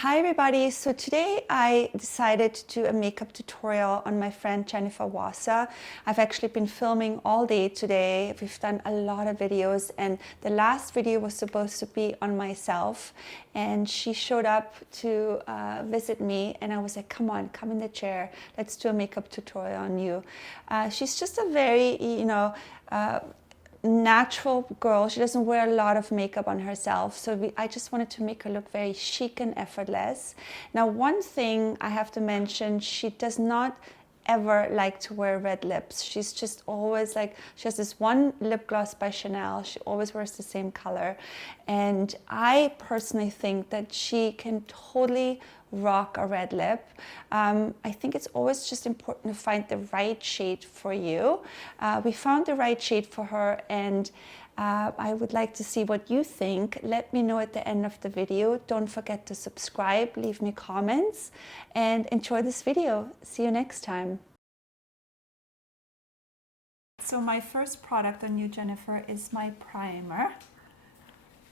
Hi everybody, so today I decided to do a makeup tutorial on my friend Jennifer Wassa. I've actually been filming all day today. We've done a lot of videos and the last video was supposed to be on myself, and she showed up to visit me and I was like, come on, come in the chair, let's do a makeup tutorial on you. She's just a very, natural girl. She doesn't wear a lot of makeup on herself, so I just wanted to make her look very chic and effortless. Now, one thing I have to mention, she does not ever like to wear red lips. She's just always like, she has this one lip gloss by Chanel. She always wears the same color, and I personally think that she can totally rock a red lip. I think it's always just important to find the right shade for you. We found the right shade for her, and I would like to see what you think. Let me know at the end of the video. Don't forget to subscribe, leave me comments, and enjoy this video. See you next time. So my first product on you, Jennifer, is my primer.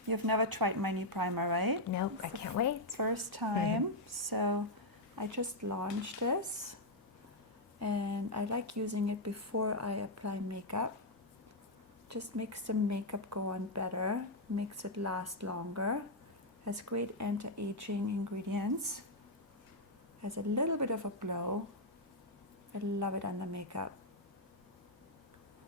You've never tried my new primer, right? Nope, I can't wait. First time. So I just launched this and I like using it before I apply makeup. Just makes the makeup go on better, makes it last longer, has great anti-aging ingredients, has a little bit of a glow. I love it on the makeup.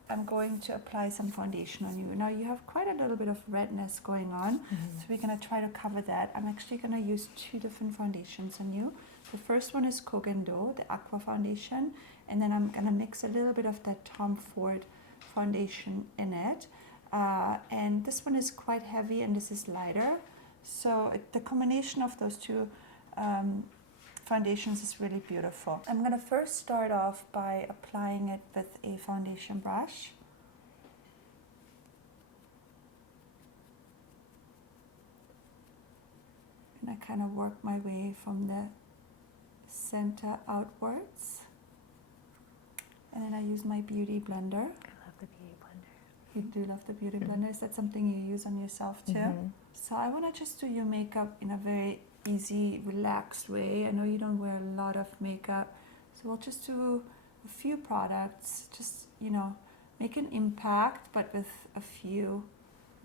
I'm going to apply some foundation on you. Now you have quite a little bit of redness going on, so we're going to try to cover that. I'm actually going to use two different foundations on you. The first one is Kogan Do, the Aqua Foundation, and then I'm going to mix a little bit of that Tom Ford foundation in it. And this one is quite heavy and this is lighter. So the combination of those two foundations is really beautiful. I'm going to first start off by applying it with a foundation brush. And I kind of work my way from the center outwards. And then I use my beauty blender. I love the beauty blender. You do love the beauty blender. Is that something you use on yourself too? So I want to just do your makeup in a very easy, relaxed way. I know you don't wear a lot of makeup, so we'll just do a few products, just, you know, make an impact, but with a few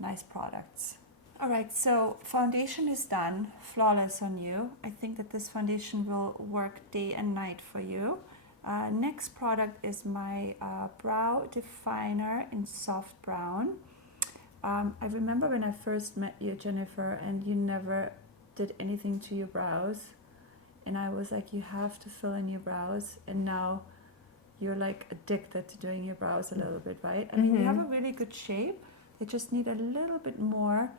nice products. All right, so foundation is done, flawless on you. I think that this foundation will work day and night for you. Next product is my brow definer in soft brown. I remember when I first met you, Jennifer, and you never did anything to your brows, and I was like, you have to fill in your brows, and now you're like addicted to doing your brows a little bit, right? I mean, you have a really good shape. They just need a little bit more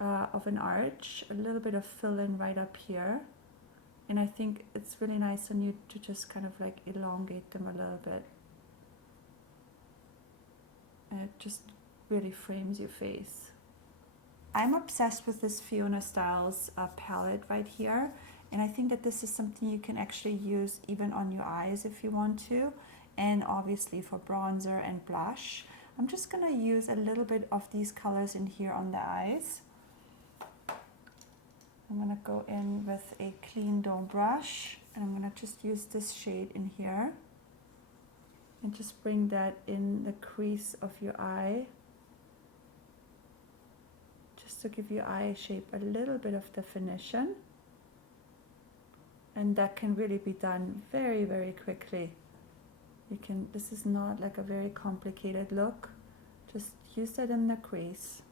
of an arch, a little bit of fill in right up here, and I think it's really nice on you to just kind of like elongate them a little bit, and it just really frames your face. I'm obsessed with this FIONA Styles palette right here, and I think that this is something you can actually use even on your eyes if you want to, and obviously for bronzer and blush. I'm just going to use a little bit of these colors in here on the eyes. I'm going to go in with a clean dome brush, and I'm going to just use this shade in here and just bring that in the crease of your eye, to give your eye shape a little bit of definition, and that can really be done very, very quickly. You can, this is not like a very complicated look, just use that in the crease,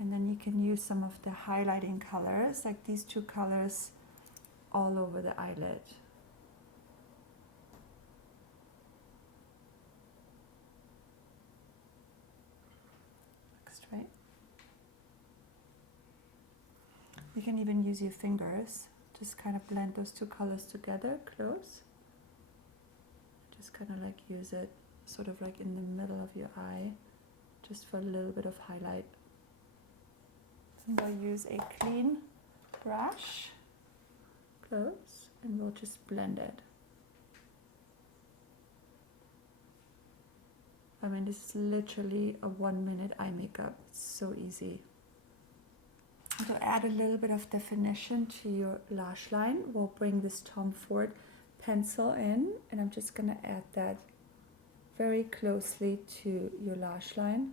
and then you can use some of the highlighting colors, like these two colors, all over the eyelid. Right? You can even use your fingers, just kind of blend those two colors together, close. Just kind of like use it sort of like in the middle of your eye, just for a little bit of highlight. And I'll use a clean brush, close, and we'll just blend it. I mean, this is literally a 1-minute eye makeup. It's so easy. To add a little bit of definition to your lash line, we'll bring this Tom Ford pencil in, and I'm just going to add that very closely to your lash line.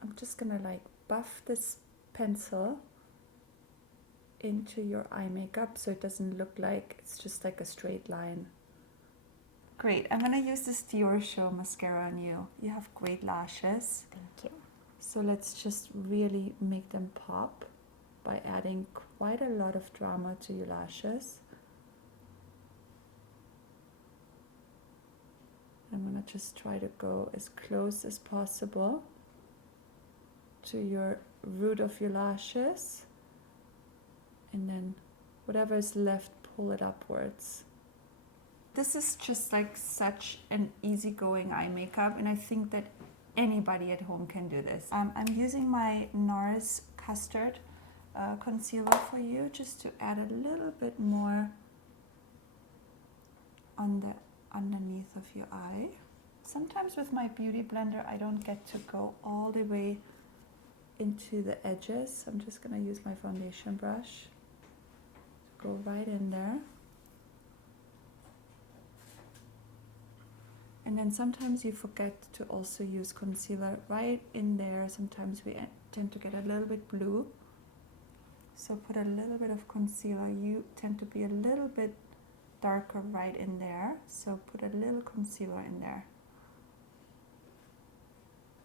I'm just going to like buff this pencil into your eye makeup so it doesn't look like it's just like a straight line. Great. I'm going to use this Show mascara on you. You have great lashes. Thank you. So let's just really make them pop by adding quite a lot of drama to your lashes. I'm going to just try to go as close as possible to your root of your lashes. And then whatever is left, pull it upwards. This is just like such an easygoing eye makeup, and I think that anybody at home can do this. I'm using my NARS Custard concealer for you, just to add a little bit more on the underneath of your eye. Sometimes with my beauty blender I don't get to go all the way into the edges. I'm just going to use my foundation brush to go right in there. And then sometimes you forget to also use concealer right in there. Sometimes we tend to get a little bit blue. So put a little bit of concealer. You tend to be a little bit darker right in there. So put a little concealer in there.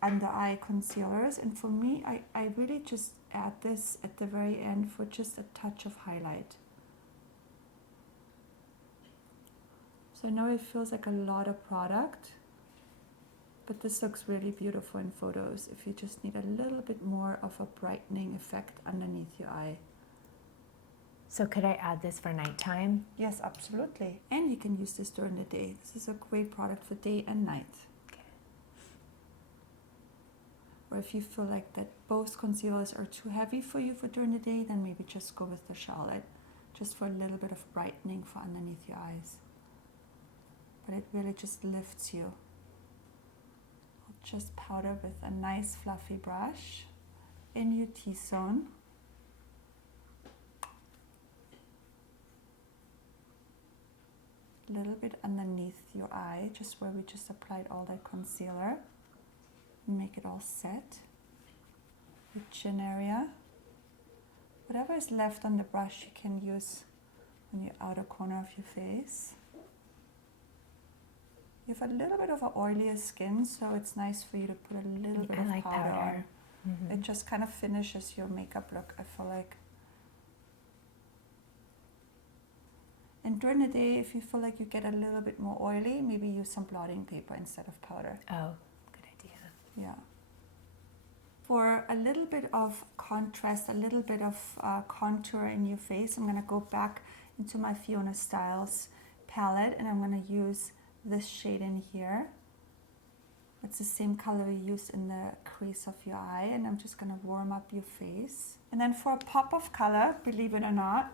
Under eye concealers. And for me, I really just add this at the very end for just a touch of highlight. So I know it feels like a lot of product, but this looks really beautiful in photos if you just need a little bit more of a brightening effect underneath your eye. So could I add this for nighttime? Yes, absolutely. And you can use this during the day. This is a great product for day and night. Okay. Or if you feel like that both concealers are too heavy for you for during the day, then maybe just go with the Charlotte, just for a little bit of brightening for underneath your eyes. But it really just lifts you. I'll just powder with a nice fluffy brush in your T-zone. A little bit underneath your eye, just where we just applied all that concealer. Make it all set. The chin area. Whatever is left on the brush you can use on your outer corner of your face. You have a little bit of an oilier skin, so it's nice for you to put a little bit of powder on. Mm-hmm. It just kind of finishes your makeup look, I feel like. And during the day, if you feel like you get a little bit more oily, maybe use some blotting paper instead of powder. Oh, good idea. Yeah. For a little bit of contrast, a little bit of contour in your face, I'm going to go back into my FIONA Styles palette, and I'm going to use this shade in here. It's the same color we used in the crease of your eye, and I'm just going to warm up your face. And then for a pop of color, believe it or not,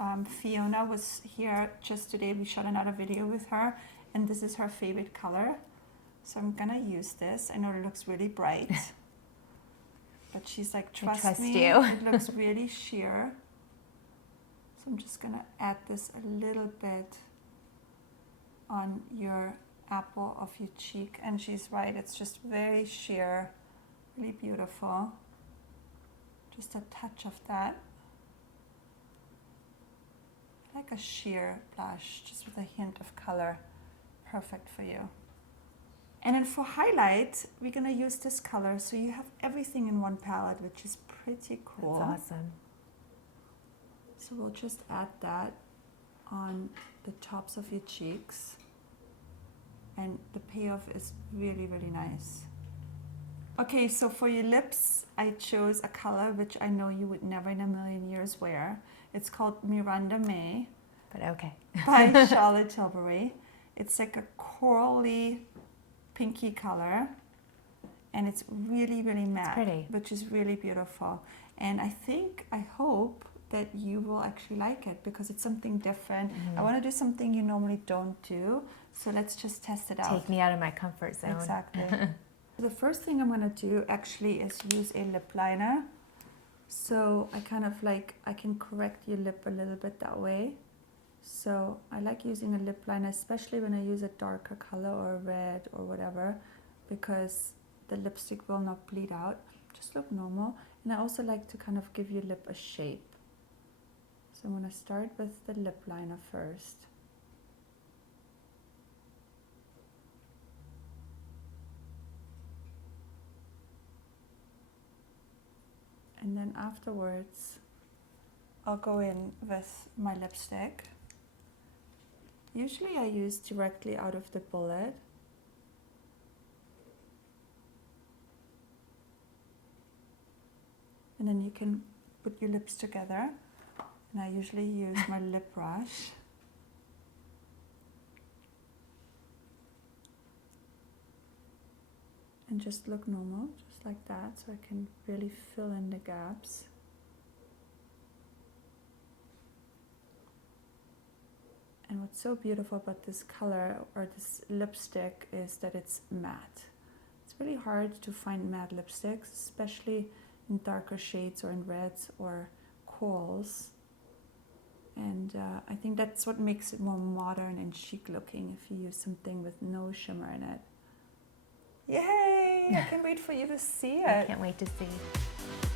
FIONA was here just today. We shot another video with her, and this is her favorite color. So I'm gonna use this. I know it looks really bright, but she's like, trust me, you. It looks really sheer. So I'm just gonna add this a little bit on your apple of your cheek, and she's right, it's just very sheer, really beautiful. Just a touch of that. Like a sheer blush, just with a hint of color. Perfect for you. And then for highlight, we're gonna use this color, so you have everything in one palette, which is pretty cool. That's awesome. So we'll just add that on the tops of your cheeks. And the payoff is really, really nice. Okay, so for your lips, I chose a color which I know you would never in a million years wear. It's called Miranda May. But okay. By Charlotte Tilbury. It's like a corally pinky color. And it's really, really matte. It's pretty. Which is really beautiful. And I hope that you will actually like it, because it's something different. Mm-hmm. I want to do something you normally don't do. So let's just test it out. Take me out of my comfort zone. Exactly. The first thing I'm going to do actually is use a lip liner. So I kind of like, I can correct your lip a little bit that way. So I like using a lip liner, especially when I use a darker color or a red or whatever, because the lipstick will not bleed out. Just look normal. And I also like to kind of give your lip a shape. So I'm going to start with the lip liner first. And then afterwards, I'll go in with my lipstick. Usually I use directly out of the bullet. And then you can put your lips together. And I usually use my lip brush. And just look normal, just like that, so I can really fill in the gaps. And what's so beautiful about this color or this lipstick is that it's matte. It's really hard to find matte lipsticks, especially in darker shades or in reds or corals. And I think that's what makes it more modern and chic looking if you use something with no shimmer in it. Yay! I can't wait for you to see it. I can't wait to see.